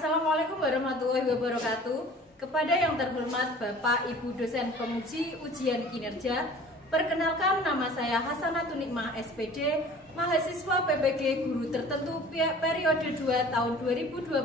Assalamualaikum warahmatullahi wabarakatuh. Kepada yang terhormat Bapak Ibu dosen penguji ujian kinerja, perkenalkan nama saya Hasanatun Nikmah SPD, mahasiswa PPG Guru Tertentu periode 2 tahun 2025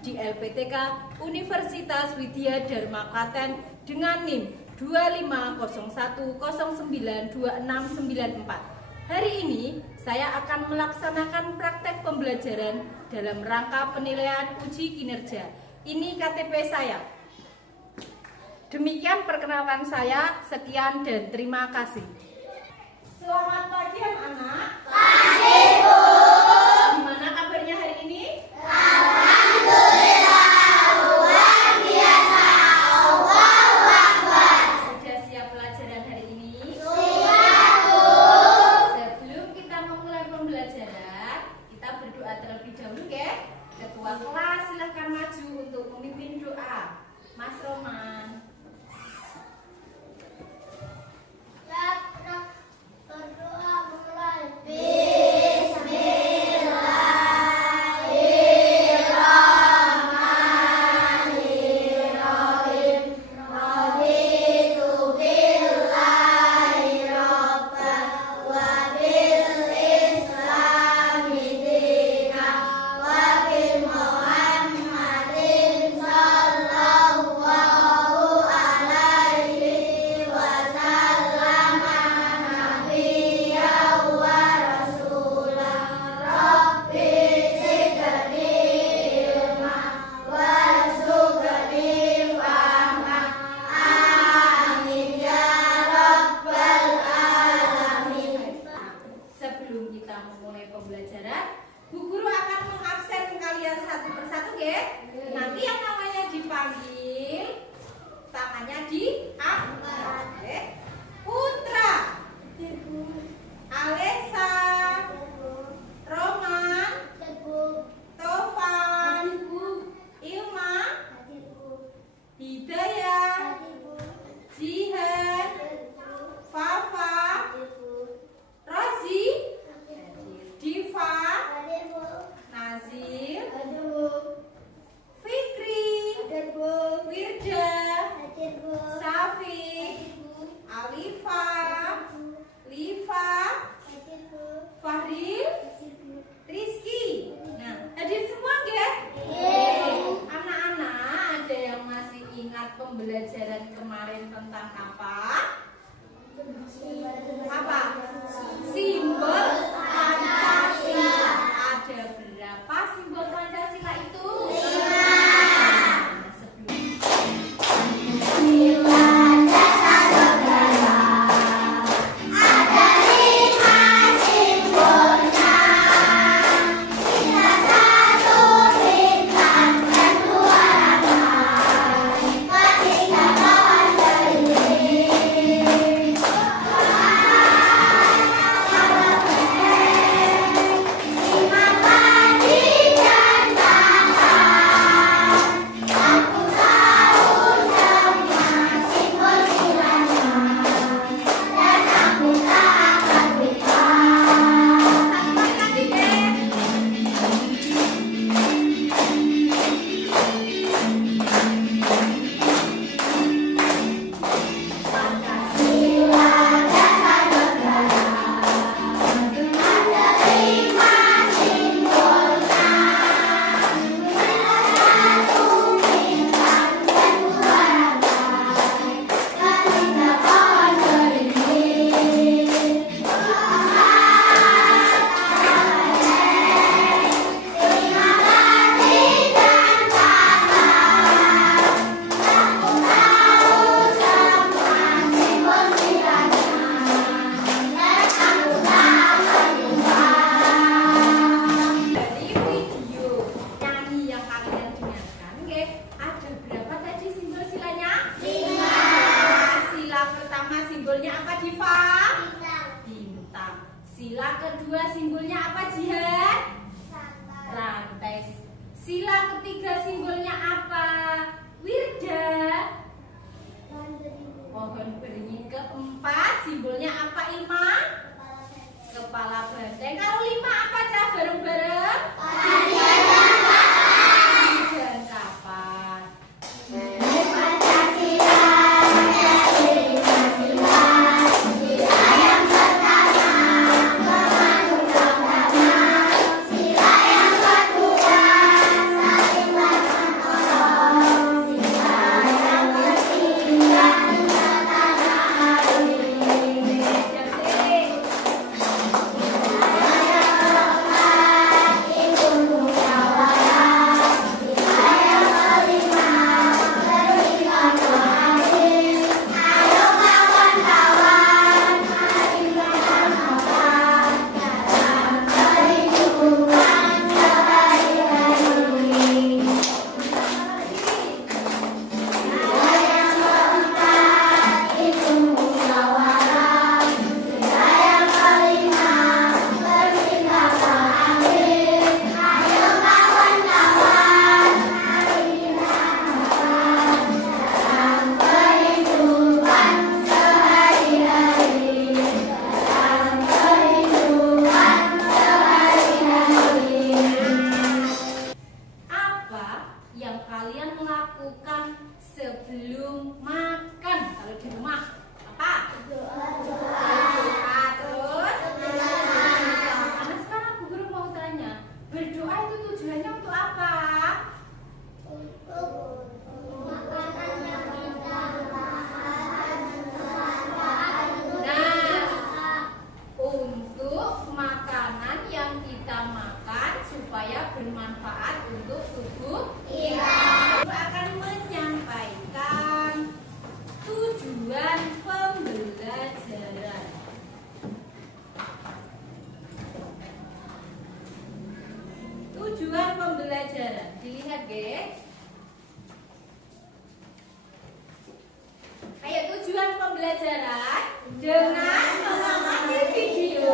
di LPTK Universitas Widya Dharma Klaten dengan NIM 2501092694. Hari ini saya akan melaksanakan praktek pembelajaran dalam rangka penilaian uji kinerja. Ini KTP saya. Demikian perkenalan saya. Sekian dan terima kasih. Selamat pagi anak-anak. Pagi, Bu. Gimana kabarnya hari ini? Alhamdulillah, luar biasa. Allahu Akbar. Sudah siap pelajaran hari ini? Siap, Bu. Sebelum kita memulai pembelajaran, kita berdoa terlebih dahulu ya. Ketua kelas silahkan maju untuk memimpin doa. Mas Roman. Berdoa mulai. Bismillahirrahmanirrahim. Raditu billahi rabban wa bil islami dinan wa bi Muhammadin sallallahu alaihi wasallam nabiyyan wa rasulan. Rabbi zidni ilman warzuqni fahman. Amin ya rabbal alamin. Sebelum kita memulai pembelajaran, Bu Guru akan mengabsen kalian satu persatu ya. Nanti yang namanya dipanggil, tangannya diangkat. Ya. Putra, Alesa, Roman, Tovan, Ilma, Hidayah, Jihan, Fafa, Rozi, Diva, Nazir, Fikri, Wirda, Safi, Alifa, Liva, Fahril, Rizky. Nah, hadir semua ya? Anak-anak, ada yang masih ingat pembelajaran kemarin tentang apa? Apa? Simbol Pancasila. Ada berapa simbol Pancasila itu? 5. Ada 5 simbolnya. Bintang 1, bintang kedua ramai, ketiga kawan berdiri. Sahabat berdiri, 5 pagi dan tangan. Aku tahu semua simbol silanya, dan aku tak akan lupa. Pancasila dasar negara, ada 5 simbolnya. Bintang 1, bintang kedua ramai, ketiga pohon beringin. 5 pagi dan tangan. Aku tahu semua simbol silanya, dan aku tak akan lupa. Dari video nyanyi yang kalian dengarkan, oke, ada berapa tadi simbol silanya? 5. Sila pertama simbolnya apa, Diva? Bintang. Sila kedua simbolnya apa, Jihan? Rantai. Sila ketiga simbolnya apa? Wirda. Pohon beringin. Keempat simbolnya apa, Ilma? Kepala banteng. Kalau 5 apa, Cah? Bareng-bareng? Pancasila. kalian lakukan sebelum makan kalau di rumah? Apa? Doa. Terus? Karena sekarang Bu Guru mau tanya, berdoa itu tujuannya untuk apa? Untuk makanan yang kita makan supaya bermanfaat untuk tubuh kita. Akan menyampaikan tujuan pembelajaran. Tujuan pembelajaran dilihat, guys. Ayo, tujuan pembelajaran dengan mengamati video,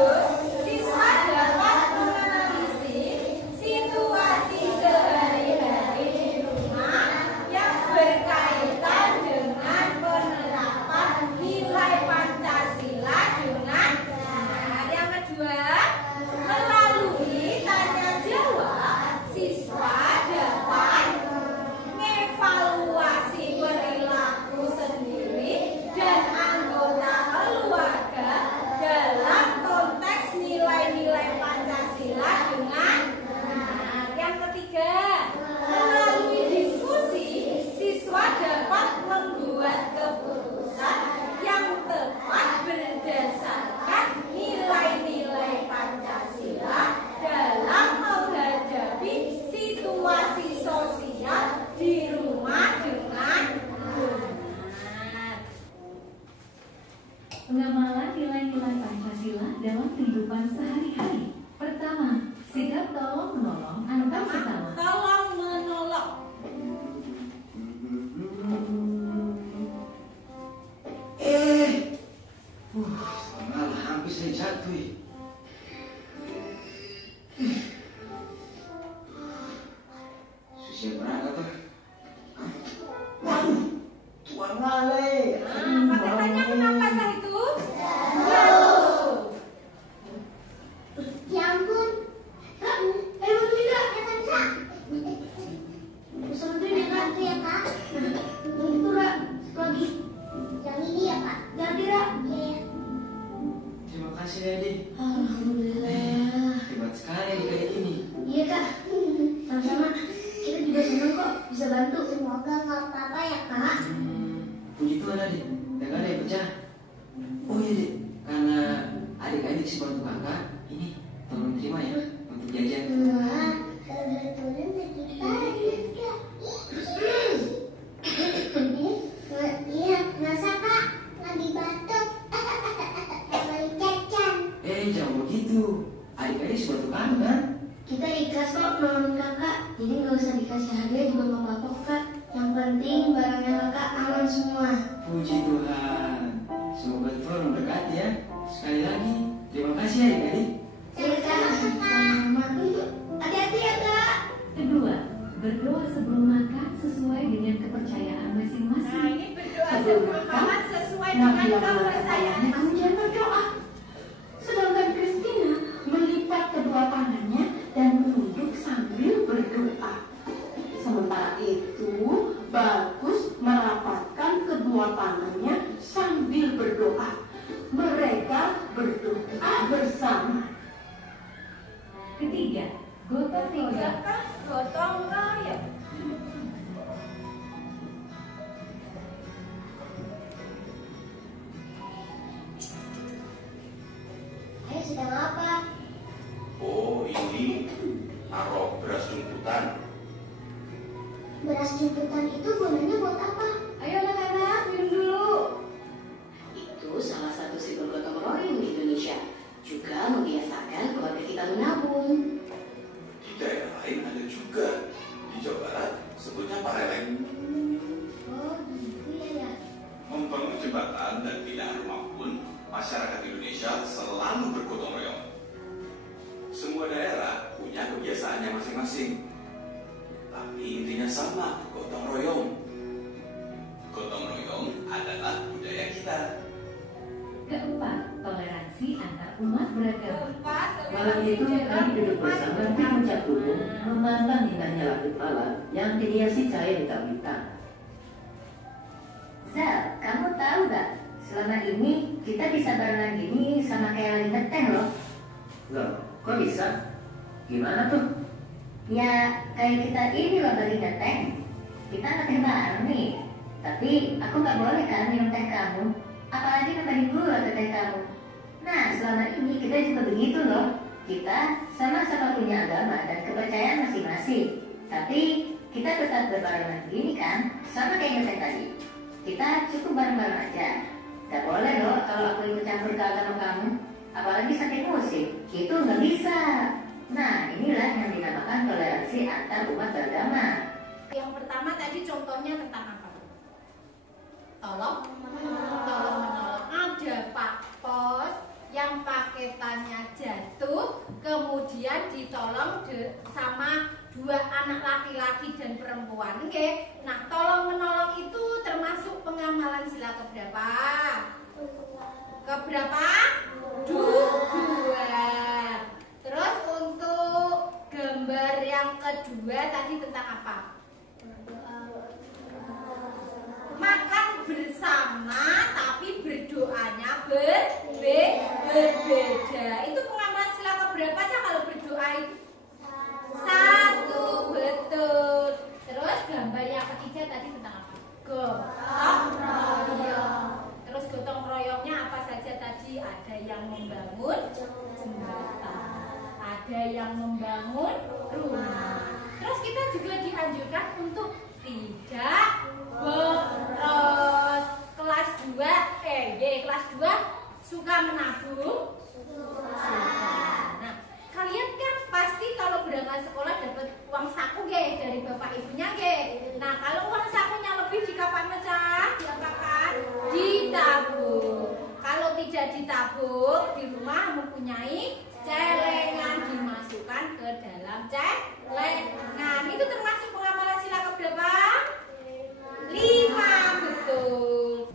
siswa dapat menganalisis situasi sehari-hari di rumah yang berkaitan dengan penerapan nilai Pancasila dengan benar. Yang kedua, melalui tanya jawab, siswa dapat mengevaluasi perilaku sendiri dan anggota keluarga dalam konteks nilai-nilai Pancasila dengan benar. Yang ketiga, melalui diskusi, siswa dapat membuat keputusan yang tepat berdasarkan nilai-nilai Pancasila dalam menghadapi situasi sosial di rumah dengan benar. Pengamalan nilai-nilai Pancasila dalam kehidupan sehari-hari. Pertama, sikap tolong menolong antar sesama. Tolong menolong. Malah hampir saya jatuh. Susah berangkat tuh. Waduh, Tuan Male. Katanya kenapa sah itu? Jauh. Ya ampun. Kak, bantu tidak? Ya kan, Kak? Bisa bantuin ya, Kak? Itu ya, Kak? Yang itu, Kak. Satu lagi. Yang ini ya, Kak? Ganti, Kak. Iya. Terima kasih, Adik. Alhamdulillah. Hebat sekali kayak gini. Iya, Kak. Sama-sama. Kita juga senang kok bisa bantu. Semoga nggak apa-apa ya, Kak. Puji Tuhan, Adik. Dan gak ada yang pecah. Oh iya, Dik. Karena adik-adik si bantu kakak, ini tolong terima ya untuk jajan. Wah, kebetulan sedikit Kak. Iya, masa Kak lagi batuk. Lagi cacan. Jangan begitu. Adik-adik si bantu kakak kan? Kita ikhlas kok nolongin kakak. Jadi nggak usah dikasih hadiah juga nggak apa-apa Kak. Yang penting barangnya kakak aman semua. Puji Tuhan. Semoga Tuhan memberkati ya. Sekali lagi, terima kasih adik-adik. Sama-sama. Hati-hati ya Kak. Kedua, berdoa sebelum makan sesuai dengan kepercayaan Nah, masing-masing. ini berdoa sebelum makan sesuai dengan kepercayaan. Kemudian berdoa. Sedangkan Christina melipat kedua tangannya dan menunduk sambil berdoa. Sementara itu, Bagus merapatkan kedua tangannya sambil berdoa. Mereka berdoa bersama. Ketiga, gotong royong. Gotong royong. Ayo sedang apa? Oh, ini naruh beras jemputan. Beras jemputan itu gunanya buat apa? Ayo anak-anak, minum dulu. Itu salah satu simbol gotong royong di Indonesia. Juga membiasakan keluarga kita menabung. Di daerah lain ada juga. Di Jawa Barat sebutnya pareleng. Oh, gitu ya. Membangun jembatan dan pindahan rumah pun, masyarakat Indonesia selalu bergotong royong. Semua daerah punya kebiasaannya masing-masing. Tapi intinya sama, gotong royong. Gotong royong adalah budaya kita. Keempat, toleransi antar umat beragama. Keempat, Malam itu kami duduk bersandar di puncak gunung, memandang indahnya langit malam yang dihiasi cahaya bintang-bintang. Zal, kamu tahu gak? Selama ini kita bisa barengan gini sama kayak lagi ngeteh loh. Loh, kok bisa? Gimana tuh? Ya, kayak kita ini loh lagi ngeteh. Kita ngeteh bareng nih. Tapi aku gak boleh kan minum teh kamu. Apalagi nambahin gula ke teh kamu. Nah, selama ini kita juga begitu loh. Kita sama-sama punya agama dan kepercayaan masing-masing. Tapi kita tetap berbarengan gini kan, sama kayak ngeteh tadi. Kita cukup bareng-bareng aja. Gak boleh loh kalau aku ikut campur ke agama kamu. Apalagi sampai musik, itu nggak bisa. Nah, inilah yang dinamakan toleransi antar umat beragama. Yang pertama tadi contohnya tentang apa? Tolong menolong. Ada Pak Pos yang paketannya jatuh, kemudian ditolong sama 2 anak laki-laki dan perempuan. Oke. Nah, tolong menolong itu termasuk pengamalan sila keberapa? Keberapa? 2. Terus untuk gambar yang kedua tadi tentang apa? Makan bersama tapi berdoanya berbeda. Itu pengamalan sila keberapa aja kalau berdoa itu? 1, betul. Terus gambar yang ketiga tadi tentang apa? Gotong royong. Terus gotong royongnya apa saja tadi? Ada yang membangun jembatan, ada yang membangun rumah. Terus kita juga dianjurkan untuk tidak boros. Kelas 2 suka menabung? Nah, kalian kan pasti kalau berangkat sekolah dapat uang saku dari bapak ibunya. Nah, kalau uang sakunya lebih dikapan mecah? Diapakan? Ditabung. Kalau tidak ditabung, di rumah mempunyai celengan, dimasukkan ke dalam celengan. Itu termasuk pengamalan sila keberapa? 5, betul.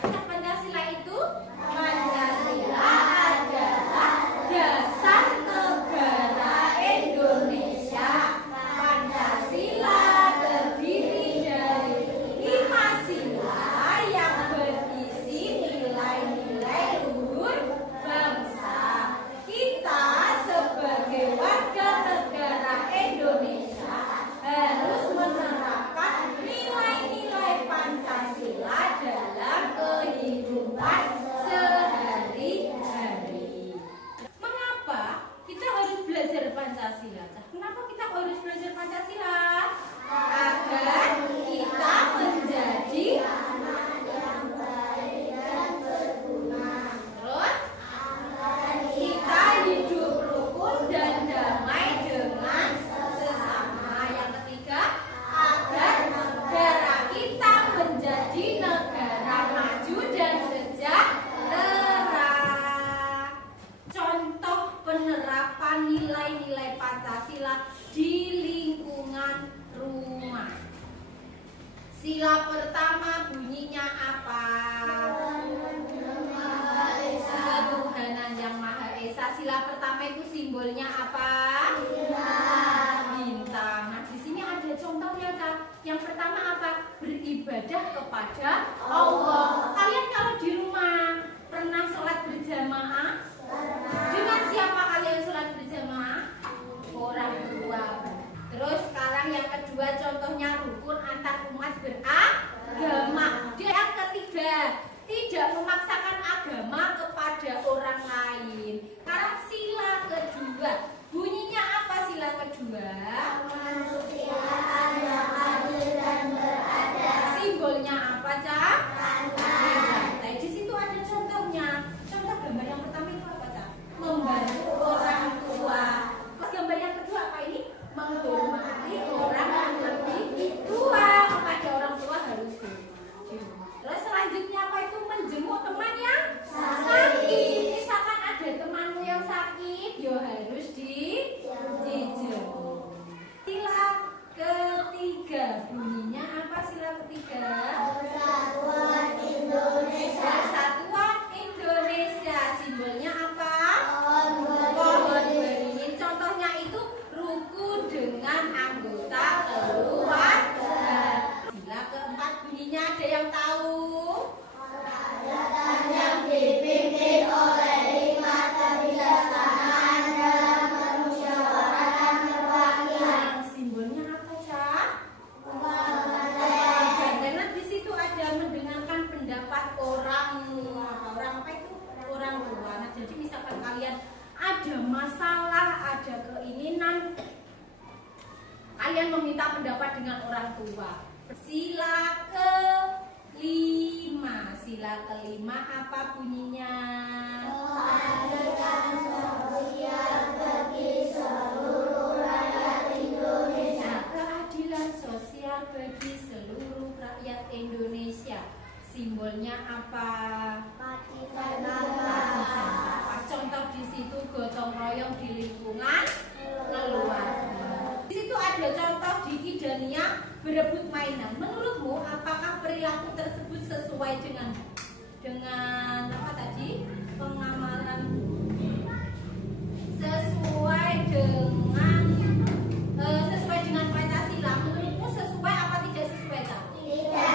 Apa Pancasila itu? Pancasila adalah dasar negara Indonesia. Pancasila terdiri dari 5 sila yang berisi nilai-nilai luhur bangsa. Kita sebagai warga negara Indonesia harus menerapkan nilai-nilai Pancasila dalam kehidupan sehari-hari. Mengapa kita harus belajar Pancasila? Kenapa kita harus belajar Pancasila? Agar kita menjadi anak yang baik dan berguna. Terus kita hidup rukun dan damai dengan sesama. Yang ketiga, agar negara kita menjadi negara maju dan sejahtera. Contoh penerapan nilai-nilai Pancasila di lingkungan rumah. Sila pertama bunyinya apa? Ketuhanan Yang Maha Esa. Sila pertama itu simbolnya apa? Bintang. Nah, di sini ada contohnya, Kak. Yang pertama apa? Beribadah kepada Allah. Kalian kalau di rumah pernah sholat berjamaah? Dengan siapa kalian sholat berjamaah? Orang tua. Terus sekarang yang kedua contohnya rukun antar umat beragama. Yang ketiga, tidak memaksakan agama kepada orang lain. Sekarang sila kedua, bunyinya apa sila kedua? Kemanusiaan yang adil dan beradab. Simbolnya apa, Cak? Nah, di situ ada contohnya. Contoh gambar yang pertama itu apa, Cak? Membantu orang tua. Terus gambar yang kedua apa ini? Menghormati orang yang lebih tua. Kepada orang tua harus hormati. Terus selanjutnya apa itu? Menjenguk teman yang sakit. Misalkan ada temanmu yang sakit, yo harus dijenguk. Sila ketiga bunyinya apa? Sila ketiga? Persatuan Indonesia. Persatuan Indonesia. Simbolnya apa? Pohon beringin. Contohnya orang tua. Sila kelima. Sila kelima apa bunyinya? Keadilan sosial bagi seluruh rakyat Indonesia. Keadilan sosial bagi seluruh rakyat Indonesia. Simbolnya apa? Contoh di situ gotong royong di lingkungan keluarga. Di situ ada contoh Diki dan Nia berebut mainan. Menurutmu apakah perilaku tersebut sesuai dengan apa tadi? Pengamalan sesuai dengan Pancasila. Menurutmu sesuai apa tidak sesuai? Tidak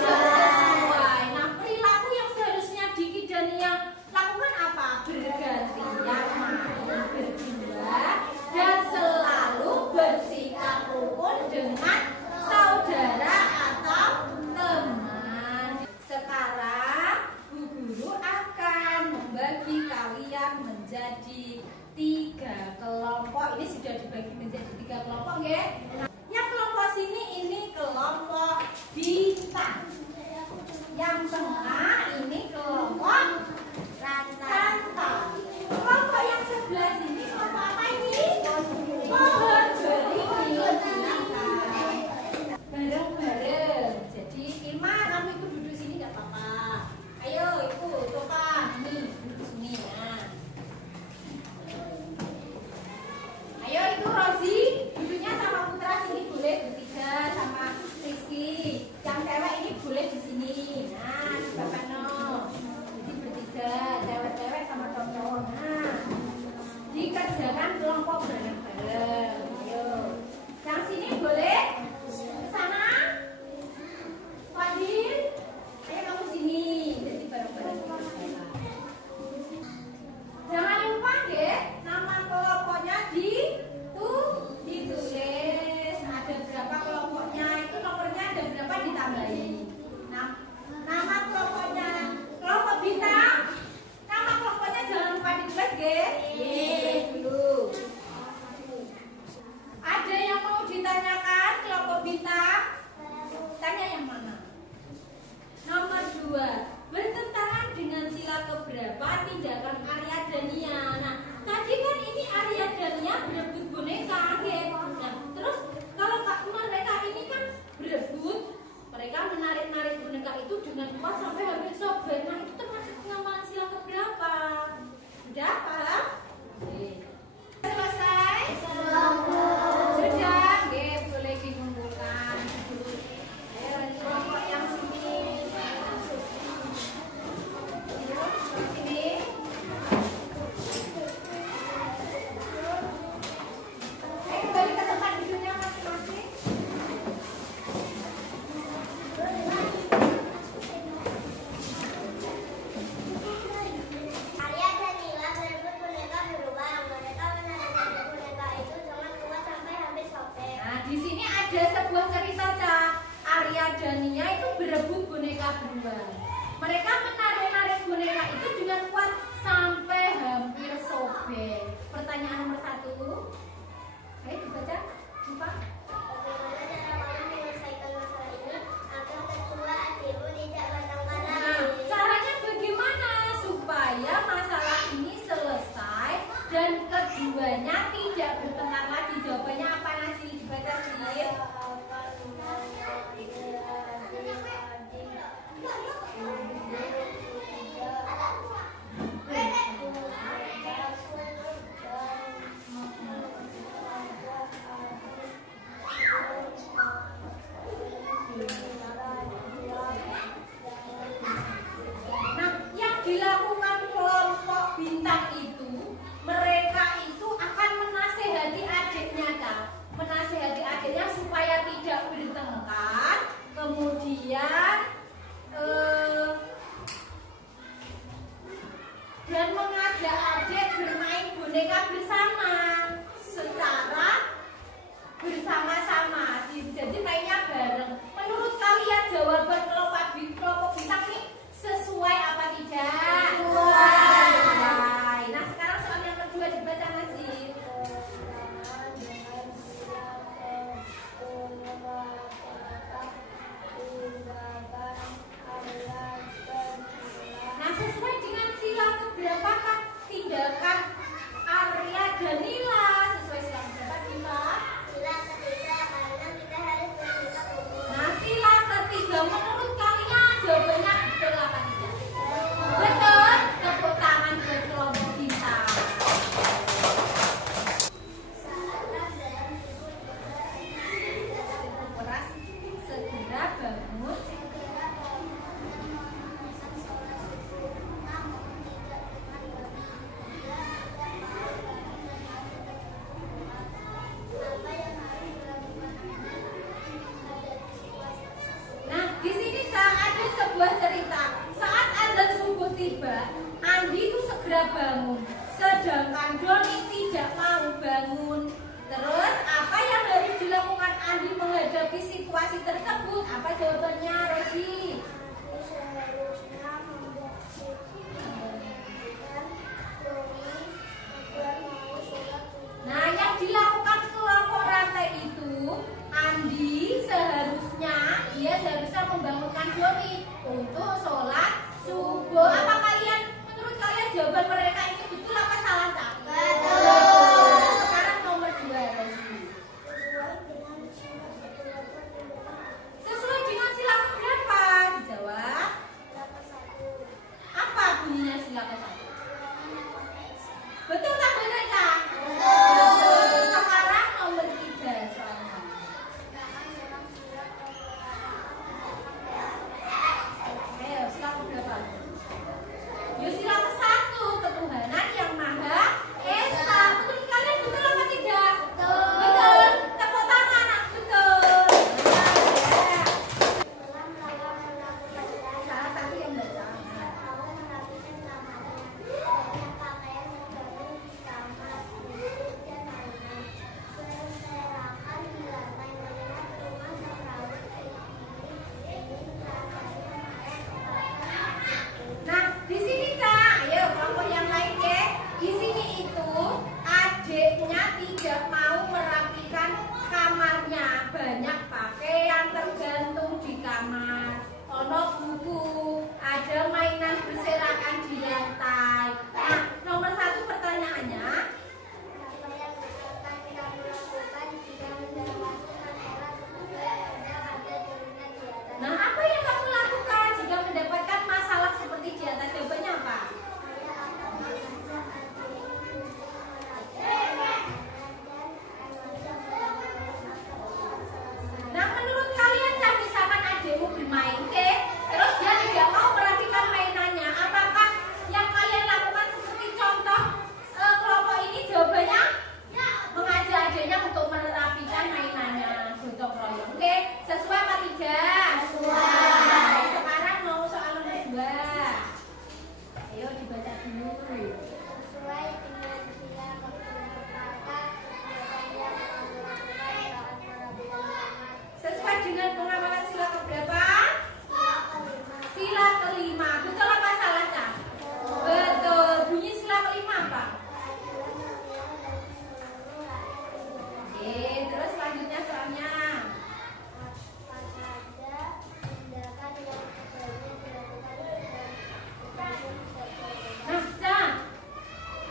sesuai. Nah, perilaku yang seharusnya Diki dan Nia lakukan apa? Bergantian main berdua dan selalu bersikap rukun dengan saudara atau teman. Sekarang Bu Guru akan membagi kalian menjadi 3 kelompok. Ini sudah dibagi menjadi 3 kelompok ya. Nah, yang kelompok sini ini kelompok bintang. Yang tengah ini kelompok rantau. Kelompok yang sebelah sini kelompok apa ini? Pohon beringin. Silakan bareng-bareng. Jadi Ilma, kamu ikut duduk sini nggak apa-apa. Ayo ikut, coba ini duduk sini ya. Ayo itu Rozi, duduknya sama Putra sini boleh bertiga sama Rizky. Yang cewek ini boleh di sini. Nah, di Bapak No. Jadi bertiga, cewek-cewek sama cowok-cowok. Nah, dikerjakan kelompok bareng-bareng. Ayo. Yang sini boleh ke sana. Fadil, ayo kamu sini. Jadi bareng-bareng. Jangan lupa deh, nama kelompoknya ditulis. Ada berapa kelompoknya, itu nomornya ada berapa ditambahin. Nah, nama kelompoknya, kelompok bintang. Nama kelompoknya jangan lupa ditulis, tulis dulu. Ada yang mau ditanyakan kelompok bintang? Tanya yang mana? Nomor 2, bertentangan dengan sila keberapa tindakan Arya dan Nia. Nah, tadi kan ini Arya dan Nia berebut boneka, Nah, terus kalau mereka ini kan berebut, mereka menarik-narik boneka itu dengan kuat sampai hampir sobek. Nah, itu termasuk pengamalan sila keberapa? Sudah paham? Selesai? Sudah, boleh dikumpulkan. Ayo, kelompok yang sini. Sini. Kembali ke tempat duduknya masing-masing. Arya dan Nila berebut boneka beruang. Mereka menarik-narik boneka itu dengan kuat sampai hampir sobek. Nah, di sini ada sebuah cerita, Cak. Arya dan Nia itu berebut boneka beruang. Mereka menarik-narik boneka itu dengan kuat sampai hampir sobek. Pertanyaan nomor 1. Ayo dibaca. Lupa. Bagaimana cara kamu menyelesaikan masalah ini agar kedua adikmu tidak bertengkar Nah, lagi? caranya bagaimana supaya masalah ini selesai dan keduanya tidak bertengkar lagi? Jawabannya apa nanti dibaca sih? sedangkan Doni tidak mau bangun. Terus apa yang harus dilakukan Andi menghadapi situasi tersebut? Apa jawabannya, Rosi? Seharusnya membersihkan Doni agar mau sholat subuh. Nah, yang dilakukan kelompok rantai itu, Andi seharusnya membangunkan Doni untuk sholat subuh. Apa menurut kalian jawaban mereka ini betul apa salah, Kak? Betul. Sekarang nomor 2, Rosi. Sesuai dengan sila keberapa? Dijawab. Apa bunyinya sila ke-1? Betul tak mereka? Betul. Sekarang nomor 3 soalnya. Ayo, sila keberapa? Yuk, sila ke-1, ketuhanan yang Maha Esa. Betul kalian betul apa tidak? Betul. Betul. Tepuk tangan, betul. Salah satu yang baca. Nah, di sini Cak, ayo kelompok yang lain ya. Di sini itu adiknya tidak mau merapikan kamarnya. Banyak pakaian tergantung di kamar. Ono buku, ada mainan berserakan di lantai. Nah, nomor 1 pertanyaannya. Nah, apa yang kamu lakukan jika mendapatkan masalah seperti di atas? Jawabannya apa? Nah, menurut kalian, misalkan adikmu bermain terus dia tidak mau merapikan mainannya, apakah yang kalian lakukan seperti contoh kelompok ini? Jawabannya mengajak adiknya untuk merapikan mainannya, gotong royong. Oke, sesuai apa tidak? Sesuai. Sekarang mau soal nomor 2. Ayo dibaca dulu. Sesuai dengan sila keberapa Sesuai dengan pengamalan sila keberapa? Sila ke-5. Betul apa salah, Cak? Betul. Bunyi sila ke-5 apa? Oke, terus selanjutnya soalnya. Nah, Cak,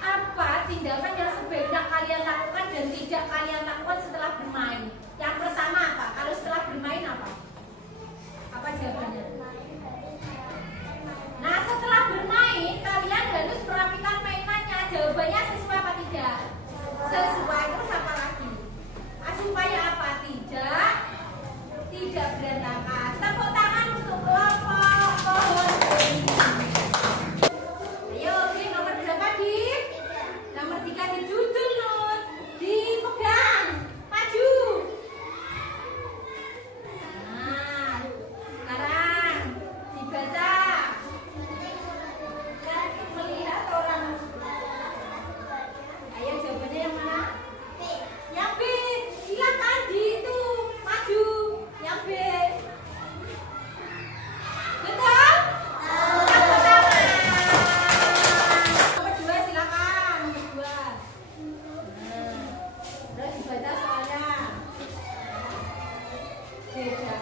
apa tindakan yang sebaiknya kalian lakukan dan tidak kalian lakukan setelah bermain? Yang pertama apa? Kalau setelah bermain apa? Apa jawabannya? Nah, setelah bermain kalian harus merapikan mainannya. Jawabannya sesuai apa tidak? Sesuai. Terus apa lagi? Supaya apa? Tidak berantakan. Tepuk tangan untuk kelompok pohon ini. Ayo, ini nomor berapa, Dik? Nomor 3 dijujur, Nut. Dipegang. Maju. Nah, sekarang dibaca. Dan melihat orang. Ayo, jawabannya yang mana? Yang B. Silakan di itu. Maju. Yang B. Betul? Tepuk tangan. Nomor 2 silakan. Nomor 2. Nah, terus dibaca soalnya. Beda.